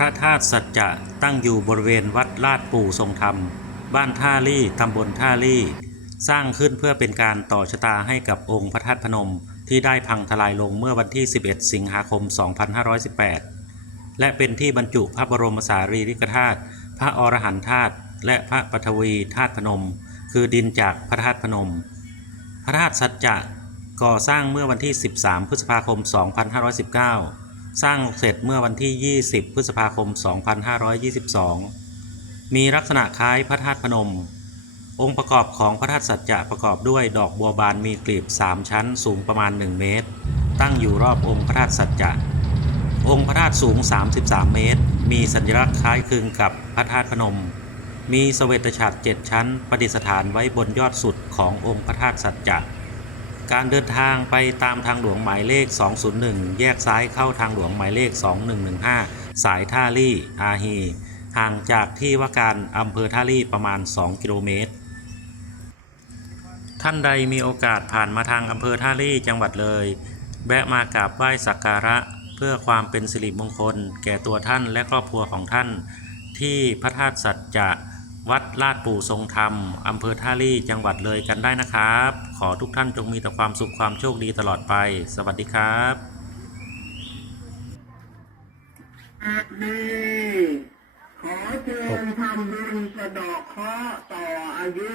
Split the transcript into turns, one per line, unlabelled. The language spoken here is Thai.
พระธาตุสัจจะตั้งอยู่บริเวณวัดลาดปู่ทรงธรรม บ้านท่าลี่ตำบลท่าลี่ สร้างขึ้นเพื่อเป็นการต่อชะตาให้กับองค์พระธาตุพนม ที่ได้พังทลายลงเมื่อวันที่ 11 สิงหาคม 2518 และเป็นที่บรรจุพระบรมสารีริกธาตุพระอรหันธาตุและพระปฐวีธาตุพนม คือดินจากพระธาตุพนม พระธาตุสัจจะก่อสร้างเมื่อวันที่ 13 พฤษภาคม 2519 สร้างเสร็จเมื่อวันที่ 20 พฤษภาคม 2522 มีลักษณะคล้ายพระธาตุพนม องค์ประกอบของพระธาตุสัจจะประกอบด้วยดอกบัวบานมีกลีบ 3 ชั้นสูงประมาณ 1 เมตร ตั้งอยู่รอบองค์พระธาตุสัจจะ องค์พระธาตุสูง 33 เมตร มีสัญลักษณ์คล้ายคลึงกับพระธาตุพนม มีเสวตฉัตรเจ็ดชั้นประดิษฐานไว้บนยอดสุดขององค์พระธาตุสัจจะ การเดินทางไปตามทางหลวงหมายเลข 201 แยกซ้ายเข้าทางหลวงหมายเลข 2115 สายท่าลี่อาฮีห่างจากที่ว่าการอำเภอท่าลี่ประมาณ 2 กิโลเมตร ท่านใดมีโอกาสผ่านมาทางอำเภอท่าลี่จังหวัดเลย แวะมากราบไหว้สักการะเพื่อความเป็นสิริมงคล แก่ตัวท่านและครอบครัวของท่าน ที่พระธาตุสัจจะ วัดลาดปู่ทรงธรรม อำเภอท่าลี่จังหวัดเลยกันได้นะครับ ขอทุกท่านจงมีแต่ความสุขความโชคดีตลอดไป สวัสดีครับ
ดีขอเชิญทำบุญสะดอกเคราะห์ต่ออายุ